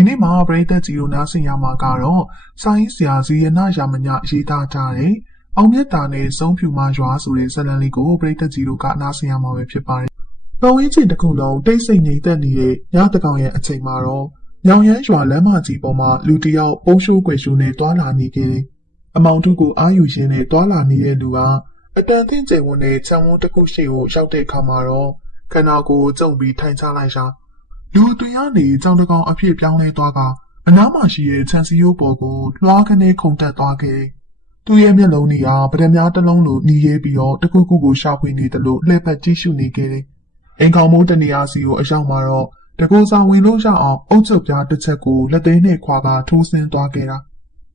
ဒီနေ့မှာပရိသတ်ကြီးတို့နားဆင်ရမှာကတော့စာရေးဆရာဇီယနာရာမညရေးသားထားတဲ့အောင်မြတ်တာနဲ့စုံဖြူမရွာဆိုတဲ့ဇာတ်လမ်းလေးကိုပရိသတ်ကြီးတို့ကနားဆင်ရမှာပဲဖြစ်ပါတယ်။ပဝင်းချင်းတစ်ခုလုံးတိတ်ဆိတ်ငြိမ်သက်နေတဲ့ညတကောင်ရဲ့အချိန်မှာတော့ညောင်ရမ်းရွာလမ်းမကြီးပေါ်မှာလူတစ်ယောက်ပုံရှိုးကွယ်ရှိုးနဲ့တွာလာနေခဲ့တယ်။အမောင်တုကိုအာယူရင်းနဲ့တွာလာနေတဲ့လူကအတန်သင့်ကျယ်ဝန်းတဲ့ခြံဝန်းတစ်ခုရှိကိုရောက်တဲ့အခါမှာတော့ခန္ဓာကိုယ်ကျုံပြီးထိုင်ချလိုက်ရှာ လူအသွင်ကနေကြောင်တကောင်အဖြစ်ပြောင်းလဲသွားကအနားမှာရှိတဲ့ခြံစည်းရိုးပေါ်ကိုလွှားကနေခုန်တက်သွားခဲ့တယ်။သူ့ရဲ့မျက်လုံးတွေကပဒမြားတစ်လုံးလိုหนีရဲပြီးတော့တခုခုကိုရှာဖွေနေတယ်လို့လှည့်ပတ်ကြည့်ရှုနေခဲ့တယ်။အိမ်ကောင်မိုးတနေရာစီကိုအရောက်မှာတော့တကူစာဝင်လို့ရအောင်အုတ်ချုပ်ပြားတစ်ချက်ကိုလက်သေးနဲ့ခွာကထိုးဆင်းသွားခဲ့တာ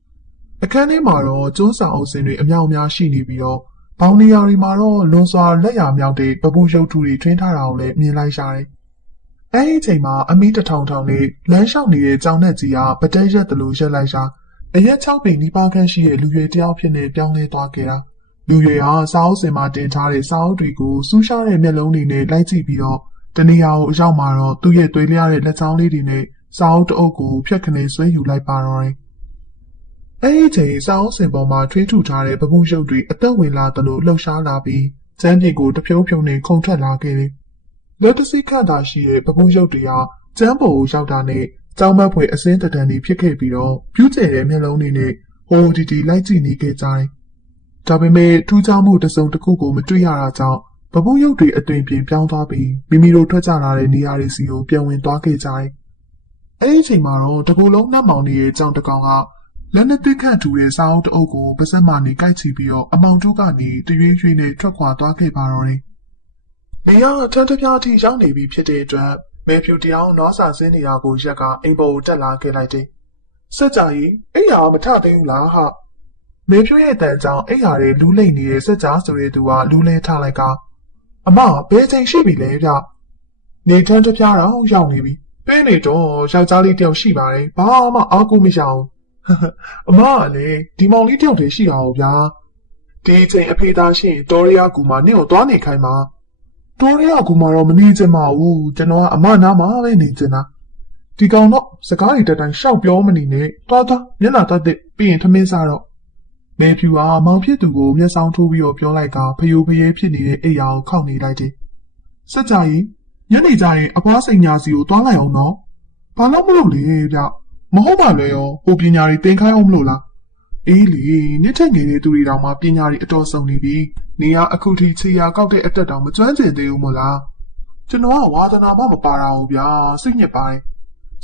။အခန်းထဲမှာတော့ကျိုးစာအုပ်စင်တွေအများအများရှိနေပြီးတော့ဘောင်နေရာတွေမှာတော့လွန်စွာလက်ရမြောက်တဲ့ပပူရုပ်ထုတွေထွင်းထားတာကိုလည်းမြင်လိုက်ရတယ်။ အဲဒီအချိန်မှာအမီးတထောင်ထောင်နဲ့လမ်းလျှောက်နေတဲ့ကြောင်နဲ့ကြီးကပတက်ရက်တလို့ရက်လိုက်ရှာအရက်၆ပင်နီးပါးခန့်ရှိတဲ့လူရွယ်တယောက်ဖြစ်နေပြောင်းလဲသွားခဲ့တာ။လူရွယ်ဟာစာအုပ်စင်မှာတင်ထားတဲ့စာအုပ်တွေကိုစူးရှားတဲ့မျက်လုံးတွေနဲ့လိုက်ကြည့်ပြီးတော့တနေရာကိုအရောက်မှာတော့သူ့ရဲ့သွေးလျားတဲ့လက်ချောင်းလေးတွေနဲ့စာအုပ်တအုပ်ကိုဖြတ်ခနေဆွဲယူလိုက်ပါတော့တယ်။အဲဒီအချိန်စာအုပ်စင်ပေါ်မှာထွေးထူထားတဲ့ပပူရုပ်တွေအသက်ဝင်လာသလိုလှုပ်ရှားလာပြီးကျန်းပြေကိုတဖြုံဖြုံနဲ့ခုန်ထွက်လာခဲ့တယ်။ လက်တစီခန့်သာရှိတဲ့ပပူရုပ်တွေဟာကျန်းပေါ်ကိုရောက်တာနဲ့ကြောင်းမဖွယ်အစင်းတတန်တွေဖြစ်ခဲ့ပြီးတော့ပြူးကျဲတဲ့မျက်လုံးတွေနဲ့ဟိုဒီဒီလိုက်ကြည့်နေခဲ့ကြတယ်။ဒါပေမဲ့ထူးခြားမှုတစ်စုံတစ်ခုကိုမတွေ့ရတာကြောင့်ပပူရုပ်တွေအသွင်ပြင်ပြောင်းသွားပြီးမိမိတို့ထွက်ကြလာတဲ့နေရာတွေစီကိုပြန်ဝင်သွားခဲ့ကြတယ်။အဲဒီအချိန်မှာတော့တကူလုံးနှက်မောင်နေတဲ့ကြောင်တကောင်ကလက်နဲ့တစ်ခန့်ထူတဲ့စာအုပ်တအုပ်ကိုပါစက်မာနေကြိုက်ချပြီးတော့အမောင်တို့ကနေတရွေ့ရွေ့နဲ့ထွက်ခွာသွားခဲ့ပါတော့တယ်။ နေရထန်းတပြားထိရောက်နေပြီဖြစ်တဲ့အတွက်မဲဖြူတရားနောစာစင်းနေတာကိုရက်ကအိမ်ပေါ်ကိုတက်လာခဲ့လိုက်တယ်။စက်ကြကြီးအဲ့ဟာမထသိဘူးလားဟာမဲဖြူရဲ့တန်ကြောင်အဲ့ဟာတွေလူးလိမ့်နေတဲ့စက်ကြဆိုတဲ့သူကလူးလဲထားလိုက်ကအမဘယ်ချိန်ရှိပြီလဲဗျ။နေထန်းတပြားတော့ရောက်နေပြီ။ပေးနေတော့ယောက်ျားလေးတယောက်ရှိပါတယ်။ဘာမှအောက်ကူမရအောင်။အမကလည်းဒီမောင်လေးတယောက်တည်းရှိတာဟုတ်ဗျာဒီအချိန်အဖေသားရှိရင်တော်ရီယာကူမနင့်ကိုသွားနေခိုင်းပါ တော်ရီယာကူမတော့မနေချင်ပါဘူးကျွန်တော်ကအမနာမှာပဲနေချင်တာဒီကောင်တော့စကားတွေတက်တိုင်းရှောက်ပြောမနေနဲ့သွားသွားမျက်နှာတက်တဲ့ပြီးရင်ထမင်းစားတော့မေဖြူကမောင်ဖြစ်သူကိုမျက်စောင်းထိုးပြီးတော့ပြောလိုက်ကဖယိုဖယဲဖြစ်နေတဲ့အိယာကိုခောက်နေလိုက်တယ်စက်ကြကြီးညနေကျရင်အဖွားစိန်ညာစီကိုသွားလိုက်အောင်နော်ဘာလို့မလုပ်လဲဗျမဟုတ်ပါလေရောဟိုပညာတွေသင်ခိုင်းအောင်မလို့လား အေးလေနှစ်ထက်ငယ်တဲ့သူတွေတောင်မှပညာတွေအတော်ဆုံးနေပြီနေရအခုထိခြေရာကောက်တဲ့အတက်တောင်မကျွမ်းကျင်သေးဘူးမို့လားကျွန်တော်ကဝါသနာမှမပါတာဘူးဗျာစိတ်ညစ်ပါတယ်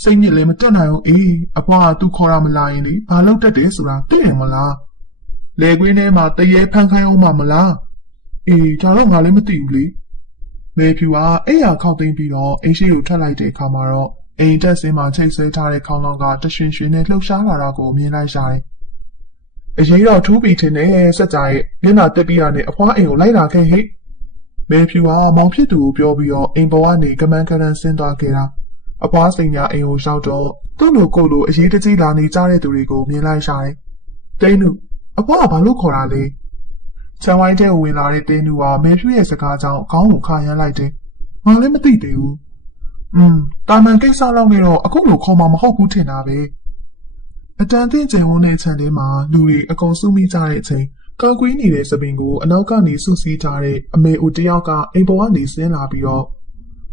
စိတ်ညစ်လည်းမတက်နိုင်ဘူးအေးအဖွားကသူခေါ်တာမလာရင်လေဘာလို့တက်တယ်ဆိုတာသိရမလားလေကွင်းထဲမှာတရေဖန်ခိုင်းအောင်မမလားအေးဒါတော့ငါလည်းမသိဘူးလေမေဖြူကအဲ့ရခောက်သိမ်းပြီးတော့အိမ်ရှိကိုထွက်လိုက်တဲ့အခါမှာတော့အိမ်တက်စင်းမှာချိတ်ဆွဲထားတဲ့ခေါင်းလောက်ကတရွှင်ရွှင်နဲ့လှုပ်ရှားလာတာကိုမြင်လိုက်ရတယ်။ အရေးတော်ထူးပြီးထင်တဲ့စက်ကြရဲ့မျက်နှာတက်ပြီးတာနဲ့အဖွားအိမ်ကိုလိုက်လာခဲ့ဟိ။မေဖြူကမောင်ဖြစ်သူကိုပြောပြီးတော့အိမ်ပေါ်ကနေကမန်းကရန်ဆင်းသွားခဲ့တာ။အဖွားစိန်ညာအိမ်ကိုရောက်တော့သူ့လိုကိုလိုအရေးတကြီးလာနေကြတဲ့သူတွေကိုမြင်လိုက်ရတယ်။တိန်းနုအဖွားကဘာလို့ခေါ်တာလဲ။ချန်ဝိုင်းတဲ့ဝင်လာတဲ့တင်းနူကမေဖြူရဲ့စကားကြောင့်ခေါင်းကိုခါရမ်းလိုက်တယ်။ငါလည်းမသိသေးဘူး။อืมတာမန်ကိစ္စလောက်နဲ့တော့အခုလိုခေါ်မှာမဟုတ်ဘူးထင်တာပဲ။ အတန်တင်ကျင်ဝန်းတဲ့ခြံထဲမှာလူတွေအကုန်စုမိကြတဲ့အချိန်ကောက်ကွေးနေတဲ့စပင်ကိုအနောက်ကနေစုစည်းထားတဲ့အမေဦးတယောက်ကအိမ်ပေါ်ကနေဆင်းလာပြီးတော့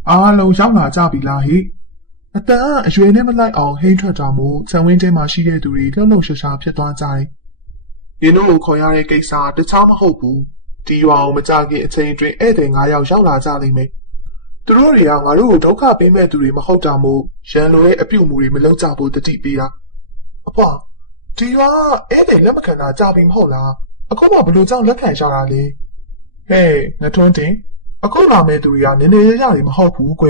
အားလုံးရောက်လာကြပြီလားဟိ။အတန်ကအရွယ်နဲ့မလိုက်အောင်ဟိန်းထွက်တာမို့ခြံဝင်းထဲမှာရှိတဲ့သူတွေလှုပ်လှုပ်ရှားရှားဖြစ်သွားကြတယ်။ရင်းတို့ကိုခေါ်ရတဲ့ကိစ္စတခြားမဟုတ်ဘူး။ဒီရွာအောင်မကြခင်အချိန်အတွင်းဧည့်သည်၅ယောက်ရောက်လာကြလိမ့်မယ်။သူတို့တွေကငါတို့ကိုဒုက္ခပေးမဲ့သူတွေမဟုတ်တာမို့ရန်လိုတဲ့အပြုတ်မှုတွေမလုပ်ကြဖို့တတိပေးတာ အဖွာဒီရွာအဲ့တဲ့လက်မခံတာကြာပြီမဟုတ်လားအခုမှဘလို့ကြောင့်လက်ခံရတာလဲဟဲ့ငထွန်းတင်အခုလာမဲ့သူတွေကနည်းနည်းရရတွေမဟုတ်ဘူးကွ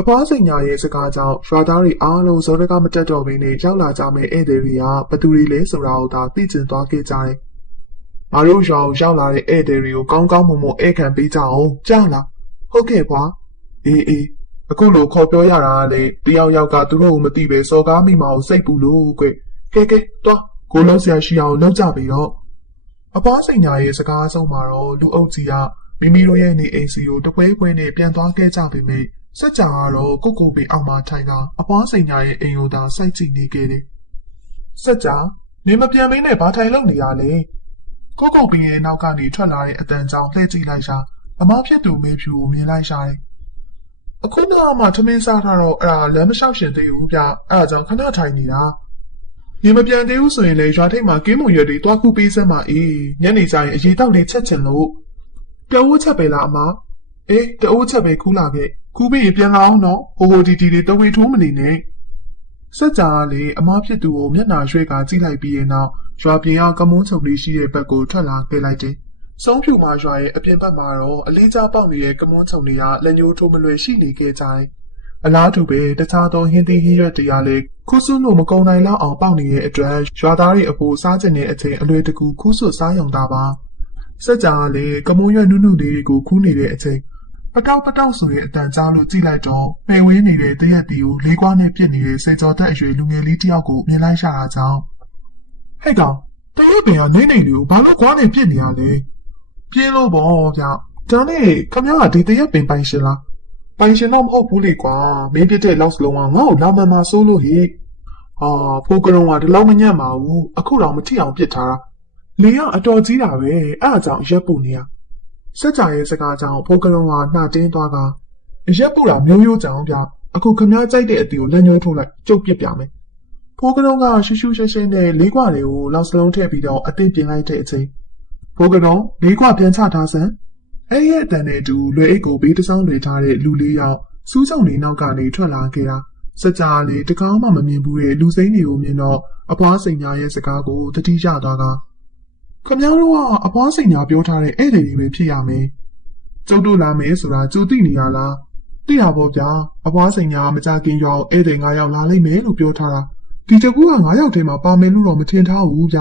အဖွားစိန်ညာရဲ့စကားကြောင့်ရွာသားတွေအားလုံးဇောရကမတက်တော့ဘဲနဲ့ရောက်လာကြမဲ့ဧည့်သည်တွေကဘသူတွေလဲဆိုတာကိုသာသိကျင်သွားခဲ့ကြတယ်ငါတို့ရွာကိုရောက်လာတဲ့ဧည့်သည်တွေကိုကောင်းကောင်းမွန်မွန်ဧည့်ခံပေးကြအောင်ကြားလားဟုတ်ကဲ့ကွာအေးအေး အခုလိုခေါ်ပြောရတာကလေတယောက်ယောက်ကသူတို့ကိုမသိပဲစော်ကားမိမအောင်စိတ်ပူလို့ကွကဲကဲတော့ကိုလုံးဆရာရှိအောင်လောက်ကြပြီတော့အပွားစိန်ညာရဲ့စကားဆုံးမှာတော့လူအုပ်ကြီးကမိမိတို့ရဲ့နေအိမ်စီကိုတပွဲပွဲနဲ့ပြန်သွားခဲ့ကြပေမဲ့စက်ကြာကတော့ကိုကိုပင်အောက်မှာထိုင်တာအပွားစိန်ညာရဲ့အိမ်ကိုသာစိုက်ကြည့်နေခဲ့တယ်စက်ကြာနေမပြန်မင်းနဲ့ဘာထိုင်လို့နေရလဲကိုကိုပင်ရဲ့နောက်ကနေထွက်လာတဲ့အတန်ကြောင်လှည့်ကြည့်လိုက်ရှာအမဖြစ်သူမေဖြူကိုမြင်လိုက်ရှာတယ် အခုတော့မှထမင်းစားထားတော့အဲ့ဒါလမ်းမလျှောက်ရှင်သေးဘူးဗျအဲ့ဒါကြောင့်ခဏထိုင်နေတာနေမပြန်သေးဘူးဆိုရင်လေရွာထိပ်မှာကင်းမွန်ရွက်တွေတွားခုပေးစမ်းပါအေးညနေကျရင်အရေးတောက်လေးချက်ချင်လို့တဝှချက်ပဲလားအမအေးတဝှချက်ပဲခူးလာခဲ့ခူးပြီးရင်ပြန်လာအောင်နော်ဟိုဟိုဒီဒီလေးတဝေထိုးမနေနဲ့စက်ကြာကလေအမဖြစ်သူကိုမျက်နှာရွှဲကကြည့်လိုက်ပြီးရင်နောက်ရွာပြင်ကကမုန်းချုပ်လေးရှိတဲ့ဘက်ကိုထွက်လာခဲ့လိုက်တယ် ဆုံးဖြူမရွာရဲ့အပြင်ဘက်မှာတော့အလေးကြားပေါက်နေတဲ့ကမွန်းချုံတွေကလက်ညှိုးထိုးမလွယ်ရှိနေခဲ့ကြတယ်။အလားတူပဲတခြားသောဟင်းသီးဟင်းရွက်တွေကလည်းခုဆွလို့မကုံနိုင်လောက်အောင်ပေါက်နေတဲ့အတွက်ရွာသားတွေအဖို့စားကျင်တဲ့အချိန်အလွယ်တကူခုဆွစားရုံသာပါ။စက်ကြာကလည်းကမွန်းရွက်နုနုလေးတွေကိုခူးနေတဲ့အချိန်ပတောက်ပတောက်ဆိုတဲ့အတန်ကြားလို့ကြည့်လိုက်တော့ပေဝင်းနေတဲ့တရက်တီကိုလေးကွားနဲ့ပြစ်နေတဲ့စေကျော်သက်အရွယ်လူငယ်လေးတစ်ယောက်ကိုမြင်လိုက်ရတာကြောင့်ဟဲ့ကောင်တရက်ပင်ကနေနေလေးကိုဘာလို့ကွားနဲ့ပြစ်နေရလဲ ပြင်းလို့ပေါ့ဗျဒါနဲ့ခမရကဒီတရက်ပင်ပိုင်ရှင်လားပိုင်ရှင်တော့မဟုတ်ဘူးလေကွာမင်းပြတဲ့လောက်စလုံးကငါ့ကိုလာမန်မာဆိုးလို့ဟိဟာဖိုးကလုံးကဒီလောက်မညံ့ပါဘူးအခုတော့မထိအောင်ပစ်ထားတာလေကအတော်ကြီးတာပဲအဲ့အကြောင့်ရက်ပူနေရစက်ကြရဲ့စကားကြောင့်ဖိုးကလုံးကနှာတင်းသွားတာရက်ပူတာမျိုးရိုးကြောင်ဗျအခုခမရကြိုက်တဲ့အတီကိုလက်ညှိုးထိုးလိုက်ကျုပ်ပြစ်ပြမယ်ဖိုးကလုံးကရှူးရှူးရှင်းရှင်းနဲ့လေးကွာတွေကိုလောက်စလုံးထည့်ပြီးတော့အသိပြင်လိုက်တဲ့အချိန် ဘိုးကတော့လေးခွပြန်ချထားစမ်းအဲ့ရဲ့အတန်နဲ့အတူလွယ်အိတ်ကိုဘေးတစ်စောင်းလွယ်ထားတဲ့လူလေးယောက်စူးစုံလေးနောက်ကနေထွက်လာခဲ့တာစကြလေးတကောင်းမှမမြင်ဘူးတဲ့လူစိမ့်တွေကိုမြင်တော့အပွားစိန်ညာရဲ့စကားကိုတတိရသွားကခမများတို့ကအပွားစိန်ညာပြောထားတဲ့ဧည့်သည်တွေပဲဖြစ်ရမယ်ကျုပ်တို့လာမယ်ဆိုတာကြိုသိနေရလားသိရပါဗျာအပွားစိန်ညာမကြခင်ရောဧည့်သည်9ယောက်လာလိမ့်မယ်လို့ပြောထားတာဒီတကူက9ယောက်ထဲမှာပါမယ်လို့တော့မထင်ထားဘူးဗျ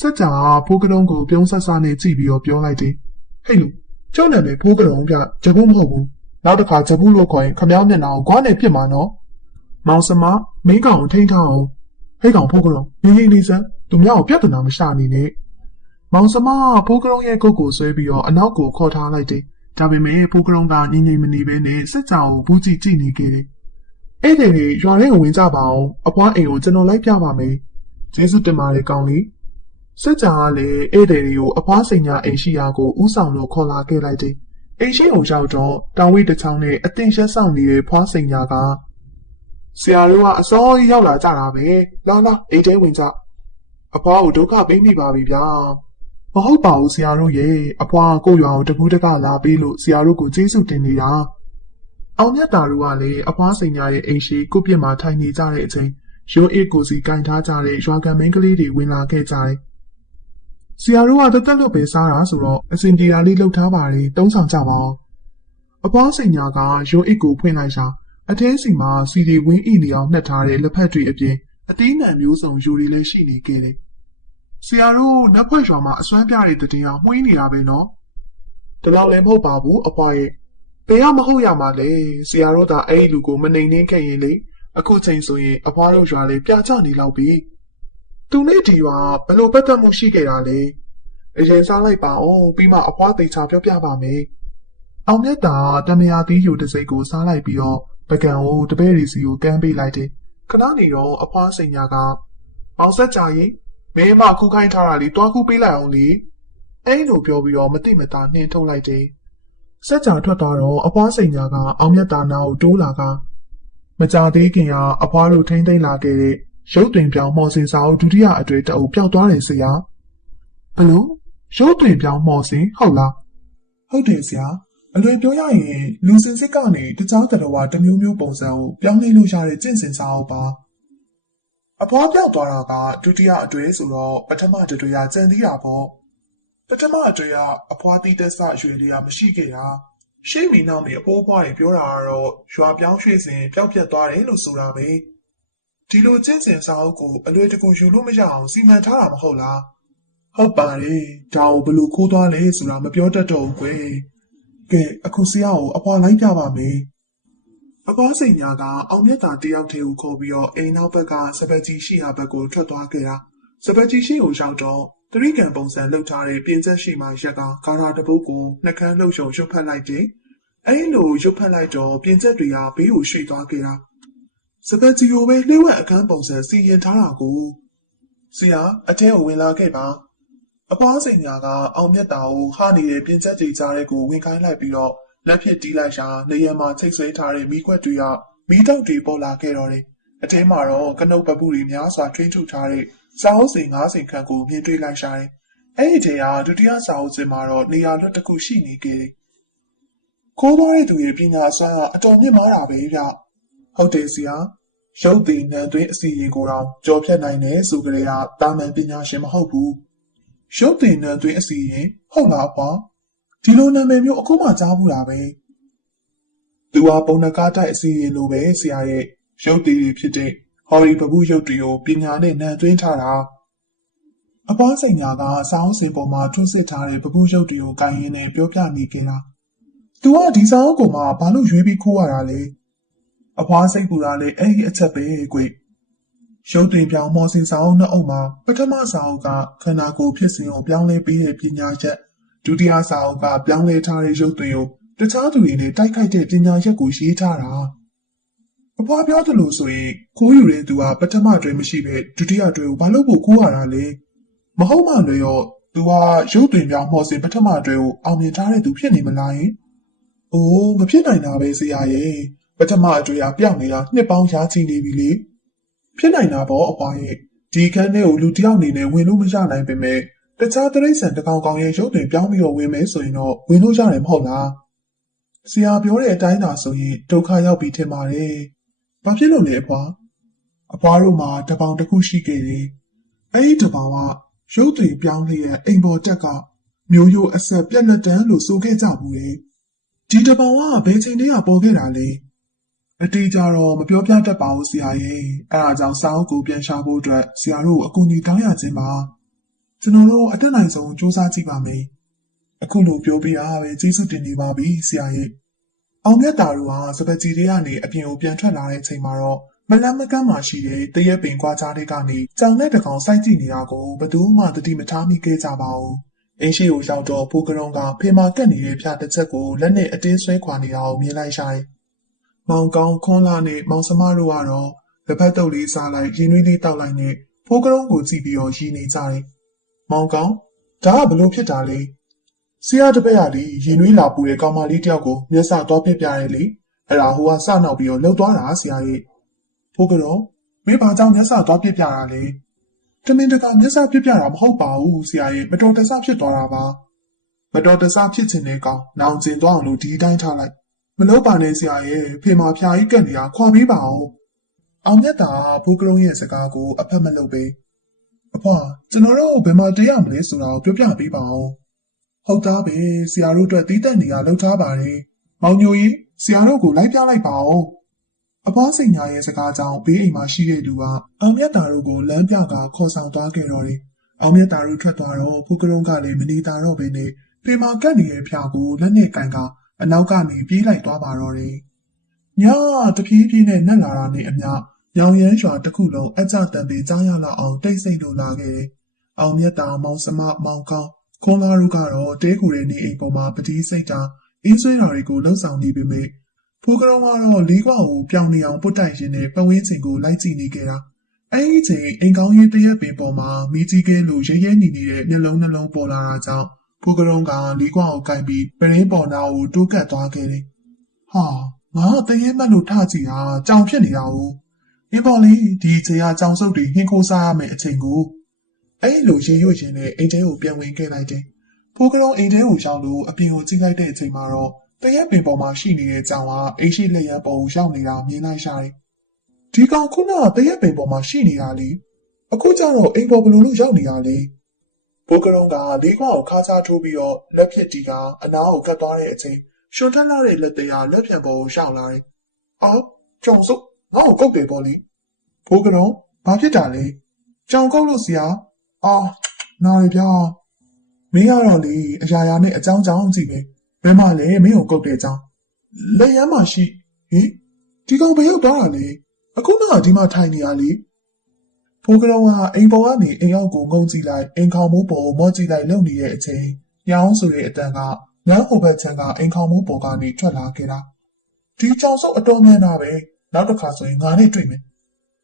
စက်ကြာဖိုးကတုံးကိုပြုံးဆဆနဲ့ကြည့်ပြီးတော့ပြောလိုက်တယ်။ဟဲ့လူကျုပ်နာမည်ဖိုးကတုံးပြဂျဘူးမဟုတ်ဘူး။နောက်တစ်ခါဂျဘူးလို့ခေါ်ရင်ခမောင်းမျက်နှာကိုဂွားနဲ့ပြစ်မှာနော်။မောင်စမမင်းကောင်ကိုထိန်းထားအောင်။ဟဲ့ကောင်ဖိုးကတုံးရင်းရင်းလေးစမ်းသူများကိုပြဿနာမရှာနေနဲ့။မောင်စမဖိုးကတုံးရဲ့ကုတ်ကိုဆွဲပြီးတော့အနောက်ကိုခေါ်ထားလိုက်တယ်။ဒါပေမဲ့ဖိုးကတုံးကငြိမ်ငြိမ်မနေဘဲနဲ့စက်ကြာကိုဘူးကြည့်ကြည့်နေခဲ့တယ်။အဲ့ဒီလေရွာထဲကိုဝင်ကြပါအောင်။အဖွားအိမ်ကိုကျွန်တော်လိုက်ပြပါမယ်။ကျေးဇူးတင်ပါတယ်ကောင်းလေး။ စက်ကြာကလည်းဧည့်သည်တွေကိုအဖွားစိန်ညာအိမ်ရှိရာကိုဥဆောင်လို့ခေါ်လာခဲ့လိုက်တယ်။အိမ်ရှိအောင်ရောက်တော့တောင်ဝိတစ်ချောင်းနဲ့အတင်ရှက်ဆောင်နေတဲ့ဖွားစိန်ညာကဆရာတို့ကအစောကြီးရောက်လာကြတာပဲ။လာလာအိမ်ထဲဝင်ကြ။အဖွားကိုဒုက္ခပေးမိပါပြီဗျာ။မဟုတ်ပါဘူးဆရာတို့ရဲ့အဖွားကကိုယ့်ရွာကိုတကူးတကလာပေးလို့ဆရာတို့ကိုကျေးဇူးတင်နေတာ။အောင်မြတ်တာတို့ကလည်းအဖွားစိန်ညာရဲ့အိမ်ရှိကိုပြစ်မှာထိုင်နေကြတဲ့အချိန်ရုံးအိတ်ကိုစီကင်ထားကြတဲ့ရွာကန်မင်းကလေးတွေဝင်လာခဲ့ကြတယ်။ ဆရာတို့ကတသက်လွတ်ပဲစားတာဆိုတော့အစင်ပြေတာလေးလှုပ်ထားပါလေတုံးဆောင်ကြပါအောင်အပွားစိန်ညာကရုံအိတ်ကိုဖွင့်လိုက်ရှာအထဲစီမှာစီဒီဝင်းဤနေအောင်နှက်ထားတဲ့လက်ဖက်တွေအပြင်အသီးနှံမျိုးစုံယူတွေလည်းရှိနေခဲ့တယ်ဆရာတို့နက်ဖွဲ့ရွာမှာအစွမ်းပြတဲ့တည်င်းအောင်မှွေးနေတာပဲနော်ဒီလောက်လည်းမဟုတ်ပါဘူးအပွားရဲ့ဘယ်ကမဟုတ်ရမှာလဲဆရာတို့ကအဲ့ဒီလူကိုမနှိမ်နှင်းခဲ့ရင်လေအခုချိန်ဆိုရင်အပွားတို့ရွာလေးပြချနေလောက်ပြီ သူနဲ့ဒီရွာဘယ်လိုပတ်သက်မှုရှိခဲ့တာလဲအရင်စားလိုက်ပါအောင်ပြီးမှအဖွားသေးချာပြောပြပါမယ်အောင်မြတ်တာတမယာသီးယူတစ်စိတ်ကိုစားလိုက်ပြီးတော့ပကံကိုတပည့်ရီစီကိုကမ်းပေးလိုက်တယ်ခဏနေတော့အဖွားစိန်ညာကမောင်ဆက်ကြရင်မင်းမခုခိုင်းထားတာလေးတွားခုပေးလိုက်အောင်လေအဲ့လိုပြောပြီးတော့မတိမတာနှင်းထုတ်လိုက်တယ်စက်ကြာထွက်သွားတော့အဖွားစိန်ညာကအောင်မြတ်တာနာကိုတိုးလာကမကြသေးခင်ကအဖွားတို့ထိမ့်သိမ့်လာခဲ့တဲ့ ရုပ်တွင်ပြောင်းမော်စင်စာအုပ်ဒုတိယအတွေ့တအုပ်ပျောက်သွားတယ်ဆရာဘလို့ရုပ်တွင်ပြောင်းမော်စင်ဟုတ်လားဟုတ်တယ်ဆရာအလွယ်ပြောရရင်လူစင်စစ်ကနေတခြားတရဝတစ်မျိုးမျိုးပုံစံကိုပြောင်းလဲလို့ရတဲ့ကျင့်စဉ်စာအုပ်ပါအဖွားပြောက်သွားတာကဒုတိယအတွေ့ဆိုတော့ပထမတတွေ့ကကြံသေးတာပေါ့ပထမအတွေ့ကအဖွားတီးတက်ဆရွေလေးကမရှိခဲ့တာရှေ့မီနောက်မီအဖိုးအဖွားတွေပြောတာကတော့ရွာပြောင်းရွှေ့စဉ်ပျောက်ပြတ်သွားတယ်လို့ဆိုတာပဲ ဒီလိုကျင့်စဉ်စာအုပ်ကိုအလွယ်တကူယူလို့မရအောင်စီမံထားတာမဟုတ်လားဟုတ်ပါတယ်ဒါကိုဘယ်လိုခိုးသွားလဲဆိုတာမပြောတတ်တော့ဘူးကွယ်ကဲအခုဆရာကိုအဖွားလိုက်ပြပါမယ်အဖွားစိန်ညာကအောင်မြတ်တာတယောက်တည်းကိုခေါ်ပြီးတော့အိမ်နောက်ဘက်ကစပက်ကြီးရှိရာဘက်ကိုထွက်သွားခဲ့တာစပက်ကြီးရှိကိုရောက်တော့တရိကံပုံစံလှုပ်ထားတဲ့ပြင်ချက်ရှိမှရက်ကကာရာတပုတ်ကိုနှကန်းလှုပ်ရှုံရှုပ်ဖက်လိုက်တယ်အဲ့လိုရုပ်ဖက်လိုက်တော့ပြင်ချက်တွေကဘေးကိုရွှေ့သွားခဲ့တာ စပက်ကြီးကိုပဲလှိဝက်အခန်းပုံစံစီရင်ထားတာကိုဆရာအထဲကိုဝင်လာခဲ့ပါအပွားစိန်ညာကအောင်မြတ်တာကိုဟာနေတဲ့ပြင်ချက်ကြီးကြားတဲ့ကိုဝင်ခိုင်းလိုက်ပြီးတော့လက်ဖြစ်တီးလိုက်ရှာနေရမှာချိတ်ဆွဲထားတဲ့မိခွက်တွေကမိတောက်တွေပေါ်လာခဲ့တော့တယ်အထဲမှာတော့ကနုတ်ပပူတွေများစွာထွင်းထုတ်ထားတဲ့စာအုပ်စီငါးစင်ခန့်ကိုမြင်တွေ့လိုက်ရှာတယ်အဲ့ဒီထဲကဒုတိယစာအုပ်စင်မှာတော့နေရာလွတ်တစ်ခုရှိနေခဲ့တယ်ခိုးသွားတဲ့သူရဲ့ပညာစွမ်းကအတော်မြင့်မားတာပဲဗျဟုတ်တယ်ဆရာ ရုပ်တည်နံသွင်းအစီရင်ကိုတော့ကြော်ဖြတ်နိုင်တယ်ဆိုကြတဲ့ကတာမန်ပညာရှင်မဟုတ်ဘူးရုပ်တည်နံသွင်းအစီရင်ဟုတ်လားကွာဒီလိုနာမည်မျိုးအခုမှကြားဘူးတာပဲသူဟာပုံနကားတိုက်အစီရင်လိုပဲဆရာရဲ့ရုပ်တည်တွေဖြစ်တဲ့ဟော်ရီဘဘူးရုပ်တွေကိုပညာနဲ့နံသွင်းထားတာအပွားစိန်ညာကစောင်းစင်ပေါ်မှာထွန်းစစ်ထားတဲ့ဘဘူးရုပ်တွေကိုကိုင်ရင်းနဲ့ပြောပြနေကြတာ။ तू ကဒီစာအုပ်ကိုမှဘာလို့ရွေးပြီးခိုးရတာလဲ။ အဖွားစိတ်ပူတာလေအဲ့ဒီအချက်ပဲကွ။ရုပ်တင်ပြောင်းမော်စင်စာအုပ်နှစ်အုပ်မှာပထမစာအုပ်ကခန္ဓာကိုယ်ဖြစ်စဉ်ကိုပြောင်းလဲပေးတဲ့ပညာချက်ဒုတိယစာအုပ်ကပြောင်းလဲထားတဲ့ရုပ်တင်ကိုတခြားသူတွေနဲ့တိုက်ခိုက်တဲ့ပညာရက်ကိုရေးထားတာ။အဖွားပြောသလိုဆိုရင်ခိုးယူတဲ့သူကပထမတွဲမရှိပဲဒုတိယတွဲကိုဘာလို့ဖို့ခိုးရတာလဲ။မဟုတ်မှလည်းရောသူကရုပ်တင်ပြောင်းမော်စင်ပထမတွဲကိုအောင်မြင်ထားတဲ့သူဖြစ်နေမလားယင်။အိုးမဖြစ်နိုင်တာပဲဆရာရဲ့ ပထမအတွေ့အပြောင်းနေတာနှစ်ပေါင်းရာချီနေပြီလေဖြစ်နိုင်တာပေါ့အပွားရဲ့ဒီခန်းထဲကိုလူတစ်ယောက်အနေနဲ့ဝင်လို့မရနိုင်ပေမဲ့တခြားတရိษံတစ်ကောင်ကောင်ရဲ့ရုပ်တွေပြောင်းပြီးတော့ဝင်မယ်ဆိုရင်တော့ဝင်လို့ရတယ်မဟုတ်လားဆရာပြောတဲ့အတိုင်းသာဆိုရင်ဒုက္ခရောက်ပြီထင်ပါတယ်ဘာဖြစ်လို့လဲအဖွာအဖွာတို့မှာတပောင်တစ်ခုရှိခဲ့တယ်အဲ့ဒီတပောင်ကရုပ်တွေပြောင်းလျက်အိမ်ပေါ်တက်ကမျိုးရိုးအဆက်ပြက်လက်တန်းလို့ဆိုခဲ့ကြဘူးလေဒီတပောင်ကဘယ်ချိန်တည်းကပေါ်ခဲ့တာလဲ အတီးကြတော့မပြောပြတတ်ပါဘူးဆရာရဲ့အဲအားကြောင့်စာအုပ်ကိုပြန်ရှာဖို့အတွက်ဆရာတို့ကိုအကူအညီတောင်းရခြင်းပါကျွန်တော်တို့အတက်နိုင်ဆုံးစူးစမ်းကြည့်ပါမယ်အခုလိုပြောပြရပဲကျေးဇူးတင်နေပါပြီဆရာရဲ့အောင်မြတ်တာတို့ဟာစပက်ကြီးတွေကနေအပြင်ကိုပြန်ထွက်လာတဲ့ချိန်မှာတော့မလန်းမကန်းမှရှိတဲ့တရက်ပင်ကွာကြားတွေကနေကြောင်တဲ့တကောင်စိုက်ကြည့်နေတာကိုဘယ်သူမှသတိမထားမိခဲ့ကြပါဘူးအင်းရှိကိုရောက်တော့ဖိုးကရုံကဖေမာကက်နေတဲ့ဖြာတစ်ချက်ကိုလက်နဲ့အတင်းဆွဲခွာနေတာကိုမြင်လိုက်ရှာတယ်။ မောင်ကောင်းခွန်းလာနဲ့မောင်စမတို့ကတော့လက်ဖက်တုပ်လေးစားလိုက်ရင်နှွေးလေးတောက်လိုက်နဲ့ဖိုးကရုံကိုကြည့်ပြီးတော့ရည်နေကြတယ်။မောင်ကောင်းဒါကဘလို့ဖြစ်တာလဲ။ဆရာတပည့်ရလေရင်နှွေးလာပူတဲ့ကောင်မလေးတယောက်ကိုမျက်စာသွားပြပြရဲလေ။အဲ့ဒါဟိုကစနောက်ပြီးတော့လှုပ်သွားတာဆရာကြီး။ဖိုးကရုံမင်းဘာကြောင့်မျက်စာသွားပြပြတာလဲ။တမင်တကာမျက်စာပြပြတာမဟုတ်ပါဘူးဆရာရဲ့မတော်တဆဖြစ်သွားတာပါမတော်တဆဖြစ်ခြင်းတဲ့ကောင်နောင်ကျင်သွားအောင်လို့ဒီတိုင်းထားလိုက် မလုပ်ပါနဲ့ဆရာရဲ့ဖေမာဖျားကြီးကက်နေတာခွာပေးပါအောင်အောင်မြတ်တာဘူကလုံးရဲ့စကားကိုအဖက်မလုပ်ပဲအဖွာကျွန်တော်တို့ဘယ်မှာတရားမလဲဆိုတာကိုပြောပြပေးပါအောင်ဟုတ်သားပဲဆရာတို့အတွက်တီးတက်နေရလှုပ်ထားပါတယ်မောင်ညိုကြီးဆရာတို့ကိုလိုက်ပြလိုက်ပါအောင်အဖွားစိန်ညာရဲ့စကားကြောင့်ဘေးအိမ်မှာရှိတဲ့လူကအောင်မြတ်တာတို့ကိုလမ်းပြကခေါ်ဆောင်သွားခဲ့တော့တယ်။အောင်မြတ်တာတို့ထွက်သွားတော့ဖူကရုံကလည်းမနေတာတော့ဘဲနဲ့ဖေမာကတ်နေတဲ့ဖျားကိုလက်နဲ့ကန်က အနောက်ကနေပြေးလိုက်သွားပါတော့တယ်။ညတပြေးပြေးနဲ့နှက်လာတာနဲ့အမျှရောင်ရမ်းရွာတစ်ခုလုံးအကြတန်ပေကြားရလောက်အောင်တိတ်ဆိတ်လို့လာခဲ့တယ်။အောင်မြတ်တာမောင်စမမောင်ကောင်းခွန်လာတို့ကတော့တဲကူတဲ့နေအိမ်ပေါ်မှာပတိစိတ်တာအင်းဆွဲတော်တွေကိုလှုပ်ဆောင်နေပေမဲ့ဖိုးကတော်ကတော့လေးကွာကိုပြောင်းနေအောင်ပုတ်တိုက်ရင်းနဲ့ပဝင်းချင်းကိုလိုက်ကြည့်နေကြတာအဲ့ဒီချိန်အိမ်ကောင်းရေးတရက်ပင်ပေါ်မှာမိကြီးကဲလိုရဲရဲနေနေတဲ့မျက်လုံးနှလုံးပေါ်လာတာကြောင့် ဖိုးကတော်ကလေးကွာကိုကိုက်ပြီးပရင်းပေါ်နာကိုတိုးကပ်သွားခဲ့တယ်ဟာငါတရေမက်လို့ထကြည့်တာကြောင်ဖြစ်နေတာ哦အင်းပေါ်လေးဒီချိန်ကကြောင်စုပ်တွေဟင်းခိုးစားရမယ့်အချိန်ကိုအဲ့လိုရေရွ့ရင်နဲ့အိမ်ထဲကိုပြန်ဝင်ခဲ့လိုက်တယ်ဖိုးကတော်အိမ်ထဲကိုရောက်လို့အပြင်ကိုကြည့်လိုက်တဲ့အချိန်မှာတော့တရက်ပင်ပေါ်မှာရှိနေတဲ့ကြောင်ကအိရှိလက်ရန်ပေါ်ကိုရောက်နေတာမြင်လိုက်ရတယ်။ဒီကောင်ခုနကတရက်ပင်ပေါ်မှာရှိနေတာလေ။အခုကျတော့အိမ်ပေါ်ဘယ်လိုလုပ်ရောက်နေတာလဲ။ ဘိုးကရုံကလေးခွာကိုခါးချထိုးပြီးတော့လက်ဖြစ်တီကအနားကိုကတ်သွားတဲ့အချိန်ရှင်ထက်လာတဲ့လက်တရားလက်ပြန်ပေါ်ကိုရောက်လာတယ်။အော်ကြောင်စုပ်ငါ့ကိုကုတ်တယ်ပေါ့လေ။ဘိုးကရုံဘာဖြစ်တာလဲ။ကြောင်ကုတ်လို့ဆရာ။အော်နားရပြ။မင်းကတော့လေအရာရာနဲ့အကြောင်းကြောင်းကြည့်ပဲ။ဘယ်မှလဲမင်းကိုကုတ်တဲ့အကြောင်းလက်ရမ်းမှရှိဟင်ဒီကောင်ဘယ်ရောက်သွားတာလဲအခုမှဒီမှာထိုင်နေရလေ ဖိုးကတော်ကအိမ်ပေါ်ကနေအိမ်အောက်ကိုငုံကြည့်လိုက်အိမ်ခေါင်မိုးပေါ်ကိုမော့ကြည့်လိုက်လုံနေတဲ့အချိန်ညောင်းဆိုတဲ့အတန်ကလမ်းဟိုဘက်ချမ်းကအိမ်ခေါင်မှုပေါ်ကနေထွက်လာခဲ့တာဒီကြောင်စုပ်အတော်မြန်တာပဲနောက်တစ်ခါဆိုရင်ငါနဲ့တွေ့မယ်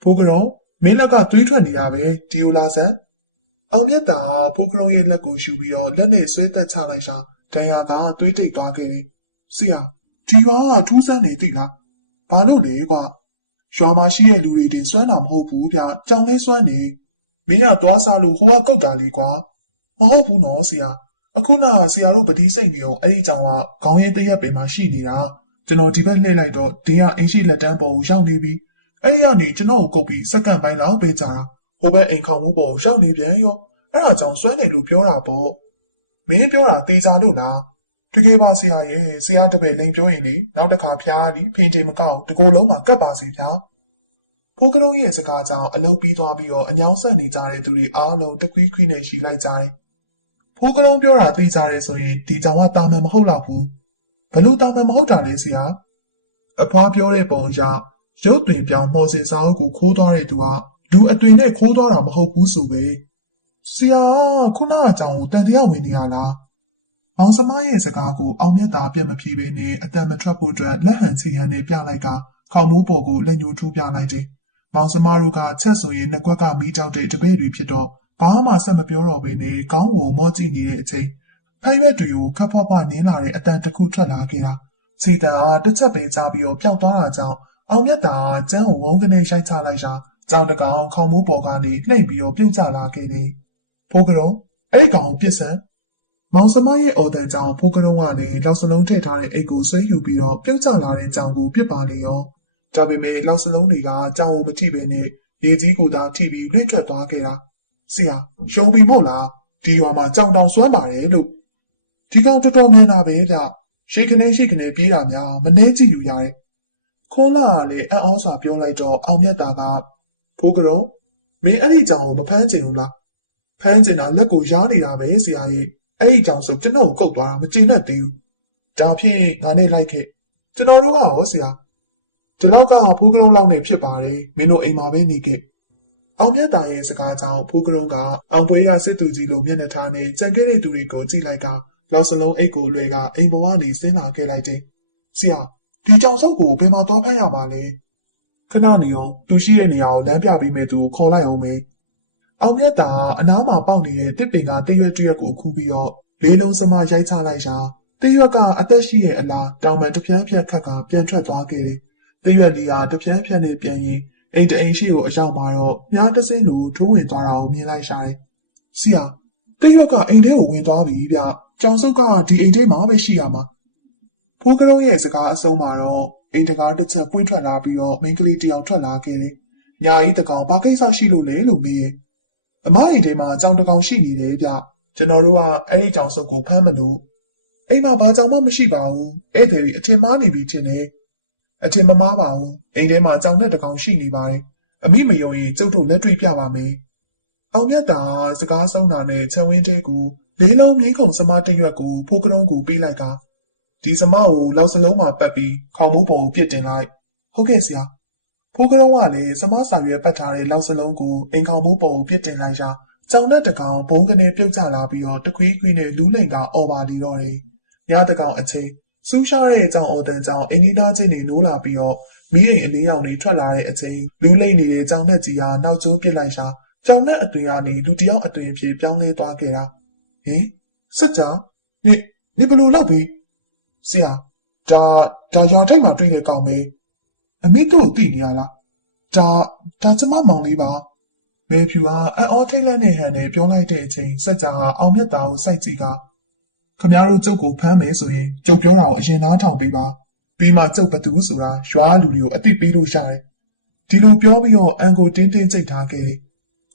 ဖိုးကရုံမင်းလက်ကသွေးထွက်နေတာပဲဒီယိုလာဆန်အောင်မြတ်တာဖိုးကရုံရဲ့လက်ကိုယူပြီးတော့လက်နဲ့ဆွဲသက်ချလိုက်ရှာဒဏ်ရာကသွေးတိတ်သွားခဲ့တယ်ဆရာဒီရွာကထူးဆန်းနေသိလားဘာလို့လဲကွာ ရွာမှာရှိတဲ့လူတွေတင်စွမ်းတာမဟုတ်ဘူးဗျကြောင်လဲစွမ်းနေမင်းကသွားစားလို့ဟိုကကုတ်တာလေကွာမဟုတ်ဘူးနော်ဆရာအခုနကဆရာတို့ပတိစိတ်နေအောင်အဲ့ဒီကြောင်ကခေါင်းရင်းတရက်ပင်မှာရှိနေတာကျွန်တော်ဒီဘက်လှည့်လိုက်တော့တင်းကအင်းရှိလက်တန်းပေါ်ကိုရောက်နေပြီအဲ့ဒီကနေကျွန်တော်ကိုကုတ်ပြီးစက္ကန့်ပိုင်းလောက်ပဲကြာတာဟိုဘက်အိမ်ခေါင်မှုပေါ်ကိုရောက်နေပြန်ရောအဲ့ဒါကြောင့်စွမ်းနေလို့ပြောတာပေါ့မင်းပြောတာတေချာလို့လား တကယ်ပါဆရာရဲ့ဆရာတပည့်လိန်ပြောရင်လေနောက်တစ်ခါဖျားပြီးဖေးတင်မကောက်တကူလုံးမှာကတ်ပါစီဗျာဖိုးကလုံးရဲ့စကားကြောင့်အလုံးပြီးသွားပြီးတော့အညောင်းဆက်နေကြတဲ့သူတွေအားလုံးတခွီးခွီးနဲ့ရှိလိုက်ကြတယ်ဖိုးကလုံးပြောတာသိကြတယ်ဆိုရင်ဒီကြောင်ကတာမန်မဟုတ်တော့ဘူးဘလို့တာမန်မဟုတ်တာလဲဆရာအဖွားပြောတဲ့ပုံအရရုပ်တွင်ပြောင်းမော်စင်စာအုပ်ကိုခိုးသွားတဲ့သူကလူအသွင်နဲ့ခိုးသွားတာမဟုတ်ဘူးဆိုပဲဆရာခုနကအကြောင်ကိုတန်တရားဝင်နေရလား မောင်စမရဲ့စကားကိုအောင်မြတ်တာပြတ်မပြေဘဲနဲ့အတန်မထွက်ဖို့အတွက်လက်ဟန်ချီဟန်နဲ့ပြလိုက်ကခေါင်းမိုးပေါ်ကိုလက်ညှိုးထိုးပြလိုက်တယ်။မောင်စမတို့ကချက်ဆိုရင်နှကွက်ကမိကြောက်တဲ့တပည့်တွေဖြစ်တော့ဘာမှဆက်မပြောတော့ဘဲနဲ့ကောင်းကိုမော့ကြည့်နေတဲ့အချိန်ဖိုင်ရွက်တွေကိုခပ်ဖွားဖွားနင်းလာတဲ့အတန်တစ်ခုထွက်လာခဲ့တာ။စီတန်အားတစ်ချက်ပဲကြားပြီးတော့ပျောက်သွားတာကြောင့်အောင်မြတ်တာကျန်းကိုဝုန်းကနေရိုက်ချလိုက်တာကြောင်တကောင်ခေါင်းမိုးပေါ်ကနေနှိပ်ပြီးတော့ပြုတ်ကျလာခဲ့တယ်။ဖိုးကရုံအဲ့ဒီကောင်ကိုပြစ်စ မ်းမောင်စမရဲ့အော်တန်ကြောင့်ဖိုးကရုံးကလည်းလောက်စလုံးထည့်ထားတဲ့အိတ်ကိုဆွဲယူပြီးတော့ပြုတ်ကျလာတဲ့ကြောင်ကိုပြစ်ပါလေရောဒါပေမဲ့လောက်စလုံးတွေကကြောင်ကိုမထိပဲနဲ့ရေကြီးကိုသာထိပြီးလွင့်ထွက်သွားခဲ့တာဆရာရှုံးပြီမို့လားဒီရွာမှာကြောင်တောင်စွမ်းပါတယ်လို့ဒီကောင်တော်တော်မြန်တာပဲဗျရှိကနေရှိကနေပြေးတာများမနှဲကြည့်ယူရတယ်ခိုးလာကလည်းအံ့ဩစွာပြောလိုက်တော့အောင်မြတ်တာကဖိုးကရုံမင်းအဲ့ဒီကြောင်ကိုမဖမ်းချင်ဘူးလားဖမ်းချင်တာလက်ကိုရားနေတာပဲဆရာကြီး အဲ့ဒီကြောင်ဆိုကျွန်တော်ကိုကုတ်သွားတာမကျေနပ်သေးဘူးဒါဖြင့်ငါနဲ့လိုက်ခဲ့ကျွန်တော်တို့ကရောဆရာဒီလောက်ကဖိုးကရုံလောက်နဲ့ဖြစ်ပါတယ်မင်းတို့အိမ်မှာပဲနေခဲ့အောင်မြတ်တာရဲ့စကားကြောင့်ဖိုးကရုံကအောင်ပွဲရစစ်သူကြီးလိုမျက်နှာထားနဲ့ကြံခဲ့တဲ့သူတွေကိုကြည့်လိုက်ကလောက်စလုံးအိတ်ကိုလွယ်ကအိမ်ပေါ်ကနေဆင်းလာခဲ့လိုက်တယ်ဆရာဒီကြောင်စုပ်ကိုဘယ်မှာသွားဖမ်းရမှာလဲခဏနေအောင်သူရှိတဲ့နေရာကိုလမ်းပြပေးမယ်သူကိုခေါ်လိုက်အောင်မေး အောင်မြတ်တာအနားမှာပေါက်နေတဲ့တစ်ပင်ကတရွက်တရွက်ကိုခူးပြီးတော့လေးလုံးစမရိုက်ချလိုက်ရာတရွက်ကအသက်ရှိရဲ့အလားတောင်ပန်တစ်ပြန်းဖြတ်ခတ်ကပြန်ထွက်သွားခဲ့တယ်တရွက်လေးဟာတစ်ပြန်းဖြတ်နဲ့ပြန်ရင်အိမ်တအိမ်ရှိကိုအရောက်မှာတော့မြားတစင်းလိုထိုးဝင်သွားတာကိုမြင်လိုက်ရှာတယ်။ဆီယာတရွက်ကအိမ်ထဲကိုဝင်သွားပြီဗျ။ကြောင်စုပ်ကဒီအိမ်ထဲမှာပဲရှိရမှာ။ဖိုးကလေးရဲ့စကားအဆုံးမှာတော့အိမ်တကားတစ်ချက်ပွင့်ထွက်လာပြီးတော့မိန်းကလေးတယောက်ထွက်လာခဲ့တယ်။ညာကြီးတကောင်ဘာကိစ္စရှိလို့လဲလို့မေးရဲ့။ အမအိမ်ထဲမှာကြောင်တကောင်ရှိနေတယ်ဗျ။ကျွန်တော်တို့ကအဲ့ဒီကြောင်စုပ်ကိုဖမ်းမလို့အိမ်မှာဘာကြောင်မှမရှိပါဘူး။အဲ့ဒီအထင်မှားနေပြီထင်တယ်။အထင်မမှားပါဘူးအိမ်ထဲမှာကြောင်နဲ့တကောင်ရှိနေပါတယ်အမိမယုံရင်ကျုပ်တို့လက်တွေ့ပြပါမယ်အောင်မြတ်တာစကားဆုံးတာနဲ့ချက်ဝင်းတဲကိုလေးလုံးမြင်းခုံစမတရွက်ကိုဖိုးကရုံးကိုပေးလိုက်ကဒီစမကိုလောက်စလုံးမှာပတ်ပြီးခေါင်းမိုးပေါ်ကိုပြစ်တင်လိုက်ဟုတ်ကဲ့ဆရာ ဖိုးကရုံးကလည်းစမစာရွက်ပတ်ထားတဲ့လောက်စလုံးကိုအိမ်ခေါင်းမိုးပေါ်ကိုပြစ်တင်လိုက်ရာကြောင်နဲ့တကောင်ဘုံကနေပြုတ်ကျလာပြီးတော့တခွေးခွေးနဲ့လူးလိန်ကအော်ပါလီတော့တယ်ညတကောင်အချိန်စူးရှားတဲ့အကြောင်အော်တန်ကြောင့်အင်းဒီသားချင်းတွေနိုးလာပြီးတော့မိအိမ်အလေးရောင်တွေထွက်လာတဲ့အချိန်လူလိမ့်နေတဲ့ကြောင်နဲ့ကြီးဟာနောက်ကျိုးပစ်လိုက်ရှာကြောင်နဲ့အသွင်ကနေလူတယောက်အသွင်ဖြစ်ပြောင်းလဲသွားခဲ့တာဟင်စစ်ကြောင်နေနေဘလို့လောက်ပြီဆရာဒါဒါရွာထိပ်မှာတွေ့တဲ့ကောင်ပဲ အမေတို့သိနေရလားဒါဒါကျမမောင်လေးပါမေဖြူဟာအော်ထိတ်လန့်တဲ့ဟန်နဲ့ပြောလိုက်တဲ့အချိန်စက်ကြာဟာအောင်မြတ်တာကိုစိုက်ကြည့်ကခမရတို့ကျုပ်ကိုဖမ်းမယ်ဆိုရင်ကျုပ်ပြောတာကိုအရင်နားထောင်ပေးပါပြီးမှကျုပ်ဘသူဆိုတာရွာလူတွေကိုအသိပေးလို့ရတယ်ဒီလိုပြောပြီးတော့အန်ကိုတင်းတင်းကြိတ်ထားခဲ့တယ်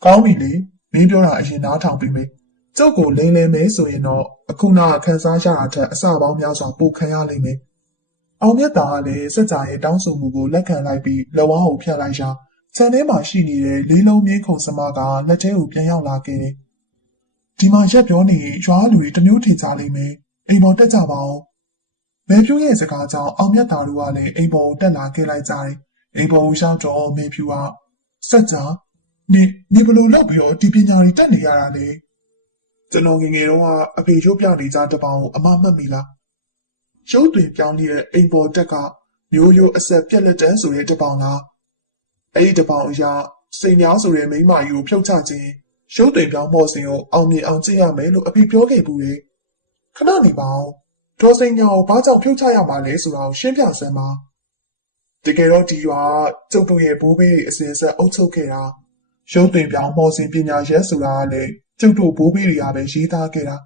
ကောင်းပြီလေမင်းပြောတာအရင်နားထောင်ပြီးမယ်ကျုပ်ကိုလိန်လဲမယ်ဆိုရင်တော့အခုနာခန်းစားရတာထက်အစပေါင်းများစွာပိုခံရလိမ့်မယ် အောင်မြတ်တာကလည်းစက်ကြရဲ့တောင်းဆိုမှုကိုလက်ခံလိုက်ပြီးလက်ဝါးကိုဖြတ်လိုက်ရာခြံထဲမှာရှိနေတဲ့လေးလုံးမြင်းခုံစမကလက်ထဲကိုပြန်ရောက်လာခဲ့တယ်ဒီမှာရက်ပြောနေရွာလူတွေတမျိုးထင်ကြလိမ့်မယ်အိမ်ပေါ်တက်ကြပါဦးမဲဖြူရဲ့စကားကြောင့်အောင်မြတ်တာတို့ကလည်းအိမ်ပေါ်တက်လာခဲ့လိုက်ကြတယ်အိမ်ပေါ်ရောက်တော့မဲဖြူကစက်ကြနေနေဘလို့လောက်ပြီးတော့ဒီပညာတွေတက်နေရတာလေကျွန်တော်ငငယ်တော့ကအဖေချိုးပြနေကြတပောင်အမမှတ်မိလား ရုပ်တွင်ပြောင်းရဲ့အိမ်ပေါ်တက်ကမျိုးရိုးအဆက်ပြက်လက်တန်းဆိုတဲ့တပောင်လားအဲ့ဒီတပောင်အရာစိန်များဆိုတဲ့မိန်းမကြီးကိုဖြုတ်ချခြင်းရုပ်တွင်ပြောင်းမော်စင်ကိုအောင်မြင်အောင်ကြည့်ရမယ်လို့အဖေပြောခဲ့ဘူးလေခဏနေပါဦးဒေါ်စိန်ညာကိုဘာကြောင့်ဖြုတ်ချရမှာလဲဆိုတာကိုရှင်းပြစမ်းပါတကယ်တော့ဒီရွာကျုပ်တို့ရဲ့ဘိုးဘေးတွေအစဉ်ဆက်အုပ်ချုပ်ခဲ့တာရုပ်တွင်ပြောင်းမော်စင်ပညာရဲဆိုတာကလေကျုပ်တို့ဘိုးဘေးတွေကပဲရေးသားခဲ့တာ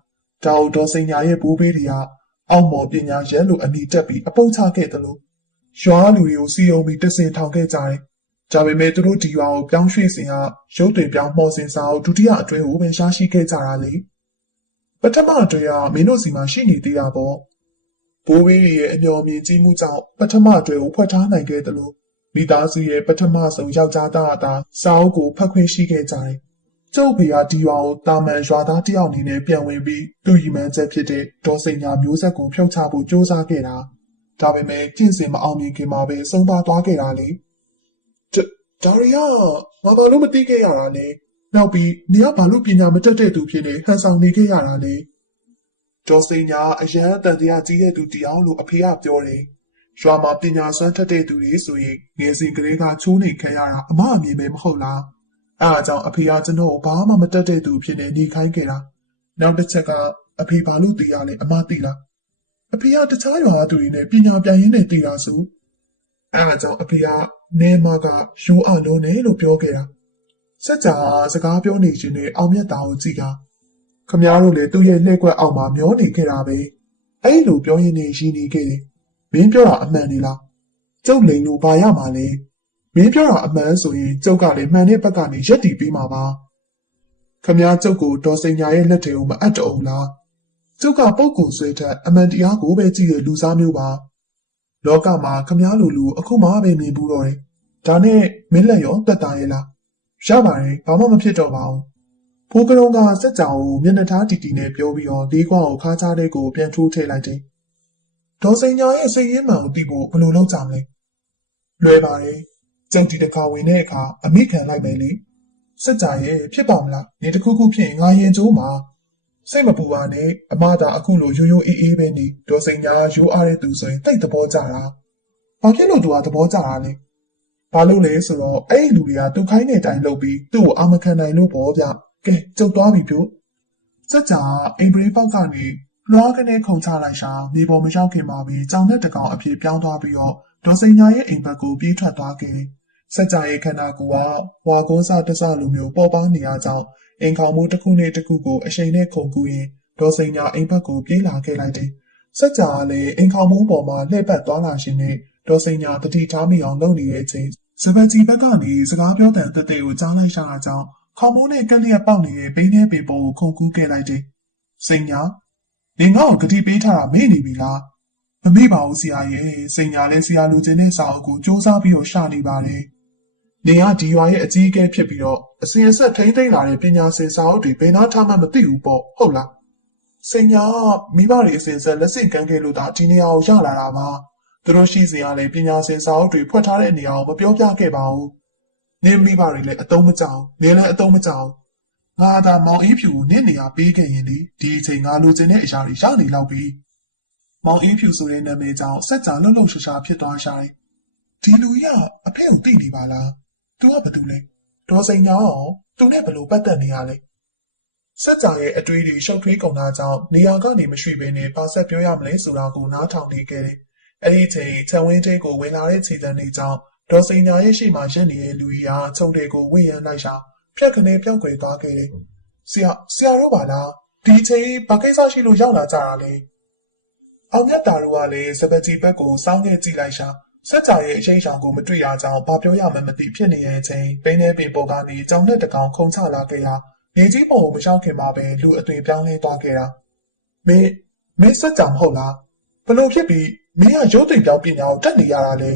ဒါကိုဒေါ်စိန်ညာရဲ့ဘိုးဘေးတွေက အောက်မော်ပညာရဲလို့အမည်တက်ပြီးအပုတ်ချခဲ့တယ်လို့ရွာလူတွေကိုစီယုံပြီးတဆင်ထောင်ခဲ့ကြတယ်ဒါပေမဲ့သူတို့ဒီရွာကိုပြောင်းရွှေ့စဉ်ကရုပ်တွင်ပြောင်းမော်စင်စာကိုဒုတိယအတွင်းကိုပဲရရှိခဲ့ကြတာလေပထမအတွင်းကမင်းတို့စီမှာရှိနေသေးတာပေါ့ဘိုးဘေးရဲ့အမျော်မြင်ကြီးမှုကြောင့်ပထမအတွင်းကိုဖွက်ထားနိုင်ခဲ့တယ်လို့မိသားစုရဲ့ပထမဆုံးယောက်ျားသားအသားစာအုပ်ကိုဖတ်ခွင့်ရှိခဲ့ကြတယ် ကျုပ်ဖေကဒီရွာကိုတာမန်ရွာသားတယောက်အနေနဲ့ပြန်ဝင်ပြီးသူ့ရီမန်းချက်ဖြစ်တဲ့ဒေါ်စိန်ညာမျိုးဆက်ကိုဖြုတ်ချဖို့ကြိုးစားခဲ့တာဒါပေမဲ့ကျင့်စဉ်မအောင်မြင်ခင်မှာပဲဆုံးပါသွားခဲ့တာလေဒါရီယာငါဘာလို့မသိခဲ့ရတာလဲနောက်ပြီးနေကဘာလို့ပညာမတတ်တဲ့သူဖြစ်နေဟန်ဆောင်နေခဲ့ရတာလဲဒေါ်စိန်ညာအရန်တန်တရားကြီးတဲ့သူတရားလို့အဖေကပြောတယ်ရွာမှာပညာစွမ်းထက်တဲ့သူတွေဆိုရင်ငယ်စဉ်ကလေးကချိုးနေခဲ့ရတာအမအမြင်ပဲမဟုတ်လား အဲအကြောင်းအဖေကကျွန်တော်ဘာမှမတတ်တဲ့သူဖြစ်နေနေခိုင်းခဲ့တာနောက်တစ်ချက်ကအဖေဘာလို့သိရလဲအမသိလားအဖေကတခြားရွာသူတွေနဲ့ပညာပြန်ရင်းနဲ့သိတာဆိုအဲအကြောင်းအဖေကနေမကယူအလုံးနဲ့လို့ပြောခဲ့တာစက်ကြာစကားပြောနေခြင်းနဲ့အောင်မြတ်တာကိုကြည့်တာခမည်းတော်လည်းသူ့ရဲ့လှည့်ကွက်အောက်မှာမျောနေခဲ့တာပဲအဲ့လိုပြောရင်းနဲ့ရင်းနေခဲ့တယ်မင်းပြောတာအမှန်နေလားကျုပ်လိန်လို့ဘာရမှာလဲ မင်းပြောတာအမှန်ဆိုရင်ကျုပ်ကလည်းမှန်တဲ့ဘက်ကနေရက်တီပြီးမှာပါခမည်းကျုပ်ကိုဒေါ်စိန်ညာရဲ့လက်ထဲကိုမအပ်တော့ဘူးလားကျုပ်ကပုတ်ကိုဆွဲထက်အမှန်တရားကိုပဲကြည့်ရလူစားမျိုးပါလောကမှာခမားလိုလူအခုမှပဲမြင်ဘူးတော့တယ်ဒါနဲ့မင်းလက်ရောတက်တာရဲ့လားရပါတယ်ဘာမှမဖြစ်တော့ပါဘူးဖိုးကရုံးကစက်ကြောင်ကိုမျက်နှာထားတီတီနဲ့ပြောပြီးတော့လေးခွားကိုခါးချတဲ့ကိုပြန်ထိုးထည့်လိုက်တယ်ဒေါ်စိန်ညာရဲ့စိတ်ရင်းမှန်ကိုသိဖို့ဘယ်လိုလုပ်ကြမလဲလွယ်ပါတယ် ကျုပ်ဒီတစ်ခါဝင်တဲ့အခါအမိခံလိုက်မယ်လေစက်ကြရဲ့ဖြစ်ပါမလားနေတစ်ခုခုဖြစ်ရင်ငါရင်ကျိုးမှာစိတ်မပူပါနဲ့အမသာအခုလိုရိုးရိုးအေးအေးပဲနေဒေါ်စိန်ညာရိုးအားတဲ့သူဆိုရင်တိတ်သဘောကျတာဘာဖြစ်လို့သူကသဘောကျတာလဲဘာလို့လဲဆိုတော့အဲ့ဒီလူတွေကသူခိုင်းတဲ့အတိုင်းလုပ်ပြီးသူ့ကိုအာမခံနိုင်လို့ပေါ့ဗျကဲကျုပ်သွားပြီပြုစက်ကြအိမ်ပရိပေါက်ကနေလွှားကနေခုံချလိုက်ရှာမြေပေါ်မရောက်ခင်မှာပဲကြောင်တဲ့တကောင်အဖြစ်ပြောင်းသွားပြီးတော့ဒေါ်စိန်ညာရဲ့အိမ်ဘက်ကိုပြေးထွက်သွားခဲ့ စက်ကြရဲ့ခန္ဓာကိုယ်ကဝါကုန်းစားတစလိုမျိုးပေါ်ပါနေရကြောင်းအိမ်ခေါင်မှုတစ်ခုနဲ့တစ်ခုကိုအရှိန်နဲ့ခုန်ကူးရင်ဒေါ်စိန်ညာအိမ်ဘက်ကိုပြေးလာခဲ့လိုက်တယ်စက်ကြကလည်းအိမ်ခေါင်မှုပေါ်မှာလှည့်ပတ်သွားလာရှင်နဲ့ဒေါ်စိန်ညာတတိထားမိအောင်လုပ်နေတဲ့အချိန်စပန်ကြီးဘက်ကနေစကားပြောတဲ့တက်တဲ့ကိုကြားလိုက်ရှာတာကြောင့်ခေါမိုးနဲ့ကက်လျက်ပေါက်နေတဲ့ဘိန်းထဲပေပေါ်ကိုခုန်ကူးခဲ့လိုက်တယ်။စိန်ညာနေငါ့ကိုဂတိပေးထားတာမေ့နေပြီလား။မမေ့ပါဘူးဆရာရဲ့စိန်ညာလဲဆရာလူချင်းတဲ့စာအုပ်ကိုစူးစမ်းပြီးတော့ရှာနေပါတယ်။ နေကဒီရွာရဲ့အကြီးအကဲဖြစ်ပြီးတော့အစဉ်အဆက်ထိမ့်သိမ့်လာတဲ့ပညာစင်စာအုပ်တွေဘယ်နာထားမှမသိဘူးပေါ့ဟုတ်လား။စိန်ညာမိဘတွေအစဉ်ဆက်လက်ဆင့်ကမ်းခဲ့လို့ဒါဒီနေရာကိုရလာတာပါ။သူတို့ရှိစရာလေပညာစင်စာအုပ်တွေဖွက်ထားတဲ့နေရာကိုမပြောပြခဲ့ပါဘူး။နင်းမိဘတွေလည်းအတုံးမကြောင်နင်းလည်းအတုံးမကြောင်ငါသာမောင်အေးဖြူကိုနင့်နေရာပေးခဲ့ရင်လေဒီအချိန်ငါလိုချင်တဲ့အရာတွေရနေလောက်ပြီ။မောင်အေးဖြူဆိုတဲ့နာမည်ကြောင့်စက်ကြာလှုပ်လှုပ်ရှားရှားဖြစ်သွားရှာတယ်။ဒီလူကြီးကအဖေကိုသိနေပါလား။ तू ကဘာတူလဲ။ဒေါ်စိန်ညာအောင်သူနဲ့ဘလို့ပတ်သက်နေရလဲ။စက်ကြာရဲ့အတွေးတွေရှုပ်ထွေးကုန်တာကြောင့်နေရာကနေမရှိဘဲနဲ့ပါဆက်ပြောရမလဲဆိုတာကိုနားထောင်နေခဲ့တယ်အဲ့ဒီချိန်ခြံဝင်းတဲကိုဝင်လာတဲ့ခြေတန်းတွေကြောင့်ဒေါ်စိန်ညာရဲ့ရှေ့မှာရက်နေတဲ့လူကြီးဟာခြုံတွေကိုဝင့်ရမ်းလိုက်ရှာဖြတ်ခနဲပြောင်းကွယ်သွားခဲ့တယ်။ဆရာဆရာတို့ပါလားဒီချိန်ဘာကိစ္စရှိလို့ရောက်လာကြတာလဲ။အောင်မြတ်တာတို့ကလည်းစပကြီးဘက်ကိုစောင်းခဲ့ကြည့်လိုက်ရှာ စက်ကြရဲ့အရေးရှောင်ကိုမတွေ့ရကြောင်းဘာပြောရမှမသိဖြစ်နေတဲ့အချိန်ပင်းနေပင်ပေါ်ကနေကြောင်နဲ့တကောင်ခုံချလာခဲ့ရာနေကြီးပေါ်ကိုမရောက်ခင်မှာပဲလူအသွင်ပြောင်းလဲသွားခဲ့တာ။မင်းမင်းစက်ကြမဟုတ်လားဘလို့ဖြစ်ပြီးမင်းကရုပ်သိမ်ပြောင်းပညာကိုတက်နေရတာလေ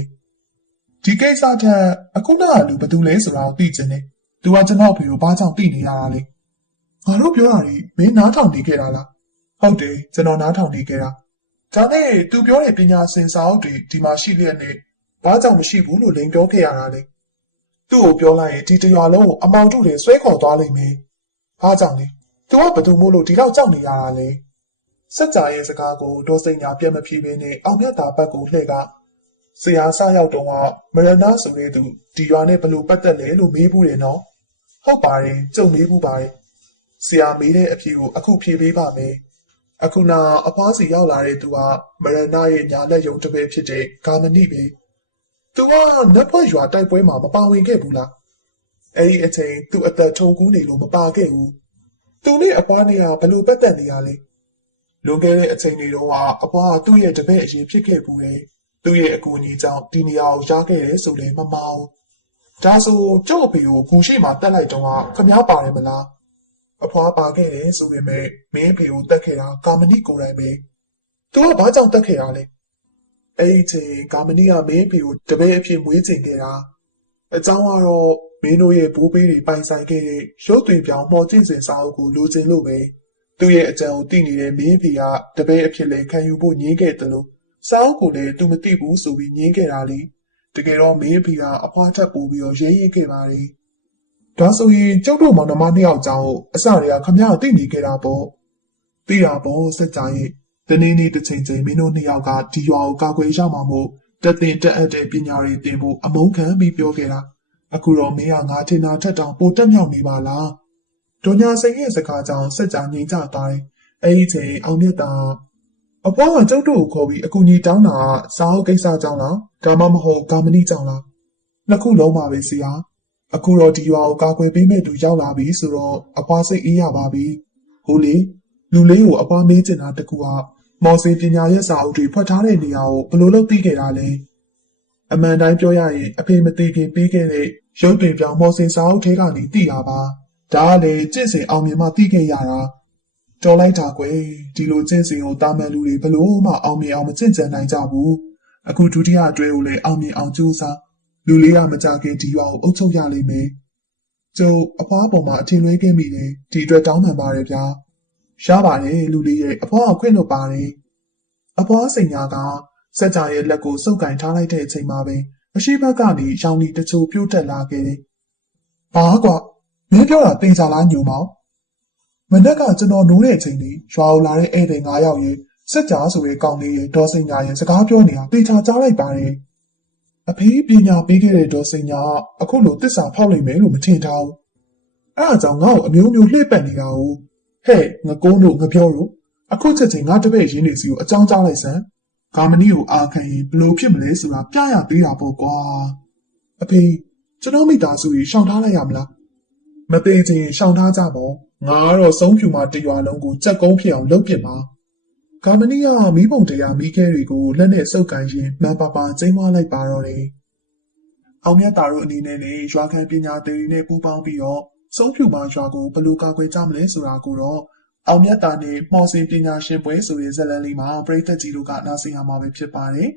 ဒီကိစ္စထက်အခုနကလူဘယ်သူလဲဆိုတာကိုသိချင်တယ်သူကကျွန်တော်ဖေကိုဘာကြောင့်သိနေရတာလဲငါတို့ပြောတာတွေမင်းနားထောင်နေခဲ့တာလားဟုတ်တယ်ကျွန်တော်နားထောင်နေခဲ့တာ ဒါနဲ့သူပြောတဲ့ပညာစင်စာအုပ်တွေဒီမှာရှိလျက်နဲ့ဘာကြောင့်မရှိဘူးလို့လိန်ပြောခဲ့ရတာလဲသူ့ကိုပြောလိုက်ရင်ဒီတရွာလုံးကိုအမောင်တို့တွေဆွဲခေါ်သွားလိမ့်မယ်ဘာကြောင့်လဲသူကဘယ်သူမို့လို့ဒီလောက်ကြောက်နေရတာလဲစက်ကြရဲ့စကားကိုဒေါ်စိန်ညာပြတ်မဖြေဘဲနဲ့အောင်မြတ်တာဘက်ကိုလှည့်ကဆရာဆရောက်တော့ကမရဏဆိုတဲ့သူဒီရွာနဲ့ဘယ်လိုပတ်သက်လဲလို့မေးဘူးတယ်နော်ဟုတ်ပါတယ်ကြုံမေးဘူးပါတယ်ဆရာမေးတဲ့အဖြေကိုအခုဖြေပေးပါမယ် အခုနာအဖွားစီရောက်လာတဲ့သူကမရဏရဲ့ညာလက်ယုံတစ်ပည့်ဖြစ်တဲ့ဂါမဏိပဲသူကနတ်ဘွက်ရွာတိုက်ပွဲမှာမပါဝင်ခဲ့ဘူးလားအဲ့ဒီအချိန်သူအသက်ထုံကူးနေလို့မပါခဲ့ဘူးသူနဲ့အဖွားနဲ့ကဘယ်လိုပတ်သက်နေရလဲလွန်ခဲ့တဲ့အချိန်တွေတော့အဖွားကသူ့ရဲ့တပည့်အရင်ဖြစ်ခဲ့ဘူးလေသူ့ရဲ့အကူအညီကြောင့်ဒီနေရာကိုရခဲ့တယ်ဆိုလည်းမမောင်းဒါဆိုကြောက်အဖေကိုဂူရှိမှတက်လိုက်တော့ကခမားပါတယ်မလား အဖွားပါခဲ့တယ်ဆိုပေမဲ့မင်းအဖေကိုတက်ခဲ့တာကာမဏိကိုယ်တိုင်ပဲသူကဘာကြောင့်တက်ခဲ့တာလဲအဲ့ဒီအချိန်ကာမဏိကမင်းအဖေကိုတပည့်အဖြစ်မွေးချင်ခဲ့တာအကြောင်းကတော့မင်းတို့ရဲ့ဘိုးဘေးတွေပိုင်ဆိုင်ခဲ့တဲ့ရုပ်သွင်ပြောင်မော်ကျင့်စဉ်စာအုပ်ကိုလိုချင်လို့ပဲသူ့ရဲ့အကြံကိုသိနေတဲ့မင်းဖေကတပည့်အဖြစ်လဲခံယူဖို့ညင်းခဲ့တယ်လို့စာအုပ်ကိုလည်းသူမသိဘူးဆိုပြီးညင်းခဲ့တာလေတကယ်တော့မင်းဖေကအဖွားထက်ပိုပြီးတော့ရဲရင်ခဲ့ပါလေ ဒါဆိုရင်ကျုပ်တို့မောင်နှမနှစ်ယောက်ကြောင့်အစတွေကခမရသိနေခဲ့တာပေါ့သိတာပေါ့စက်ကြရဲ့တနေ့နေ့တစ်ချိန်ချိန်မင်းတို့နှစ်ယောက်ကဒီရွာကိုကာကွယ်ရမှာမို့တက်တင်တက်အပ်တဲ့ပညာတွေသင်ဖို့အမုန်းခံပြီးပြောခဲ့တာအခုတော့မင်းကငါထင်တာထက်တောင်ပိုတက်မြောက်နေပါလားဒေါ်ညာစိန်ရဲ့စကားကြောင့်စက်ကြငြိမ်ကြသွားတယ်။အဲဒီအချိန်အောင်မြတ်တာအဖွားကကျုပ်တို့ကိုခေါ်ပြီးအကူကြီးတောင်းတာကစားဟုတ်ကိစ္စကြောင့်လားဒါမှမဟုတ်ကာမဏိကြောင့်လားနှစ်ခုလုံးပါပဲဆရာ အခုတော့ဒီရွာကိုကာကွယ်ပေးမဲ့သူရောက်လာပြီဆိုတော့အဖွားစိတ်အေးရပါပြီဟိုလေလူလေးကိုအဖွားမေးချင်တာတကူကမော်စင်ပညာရဲ့စာအုပ်တွေဖွက်ထားတဲ့နေရာကိုဘယ်လိုလုပ်သိခဲ့တာလဲအမှန်တိုင်းပြောရရင်အဖေမသိခင်ပြီးခဲ့တဲ့ရုပ်တွေပြောင်မော်စင်စာအုပ်ထဲကနေသိတာပါဒါကလေကျင့်စဉ်အောင်မြင်မှသိခဲ့ရတာတော်လိုက်တာကွယ်ဒီလိုကျင့်စဉ်ကိုတာမန်လူတွေဘလို့မှအောင်မြင်အောင်မကျင့်ကြံနိုင်ကြဘူးအခုဒုတိယအတွဲကိုလည်းအောင်မြင်အောင်ကြိုးစား လူလေးကမကြခင်ဒီရွာကိုအုပ်ချုပ်ရလိမ့်မယ်ကျုပ်အဖွားပေါ်မှာအထင်လွဲခဲ့မိတယ်ဒီအတွက်တောင်းပန်ပါတယ်ဗျာရပါတယ်လူလေးရဲ့အဖွားကိုခွင့်လို့ပါတယ်အဖွားစိန်ညာကစက်ကြရဲ့လက်ကိုစုပ်ကင်ထားလိုက်တဲ့အချိန်မှာပဲအရှိဘက်ကနေရောင်လီတချို့ပြုတ်တက်လာခဲ့တယ်ဘာကွာမင်းပြောတာတင်ကြလားညူမောင်မနက်ကကျွန်တော်နိုးတဲ့အချိန်လေးရွာကိုလာတဲ့ဧည့်သည်9ယောက်ရဲ့စက်ကြားဆိုတဲ့ကောင်လေးရဲ့ဒေါ်စင်ညာရဲ့စကားပြောနေတာတေချာကြားလိုက်ပါတယ် အဖေပညာပေးခဲ့တဲ့ဒေါ်စင်ညာကအခုလိုတစ္ဆာဖောက်နိုင်မယ်လို့မထင်ထားဘူးအဲအကြောင်းငါ့ကိုအမျိုးမျိုးလှည့်ပတ်နေတာ哦ဟဲ့ငကုန်းတို့ငပြောတို့အခုချက်ချင်းငါတပည့်ရင်းနေစီကိုအကြောင်းကြားလိုက်စမ်းကာမဏီကိုအာခံရင်ဘလို့ဖြစ်မလဲဆိုတာပြရသေးတာပေါ့ကွာအဖေကျွန်တော်မိသားစုကြီးရှောင်ထားလိုက်ရမလားမသိချင်ရှောင်ထားကြပါငါကတော့ဆုံးဖြူမှာတရွာလုံးကိုကြက်ကုန်းဖြစ်အောင်လုပ်ပြစ်ပါ ကာမနီကမီးပုံတရားမီးခဲတွေကိုလက်နဲ့စုပ်ကန်ရင်မှန်ပါပါကျင်းသွားလိုက်ပါတော့တယ်အောင်မြတ်တာတို့အနေနဲ့လည်းရွာခံပညာသင်တွေနဲ့ပူးပေါင်းပြီးတော့ဆုံးဖြူမှာရွာကိုဘယ်လိုကာကွယ်ကြမလဲဆိုတာကိုတော့အောင်မြတ်တာနဲ့မော်စင်ပညာရှင်ပွဲဆိုတဲ့ဇာတ်လမ်းလေးမှာပြည်သက်ကြီးတို့ကနားဆင်ရမှာပဲဖြစ်ပါတယ်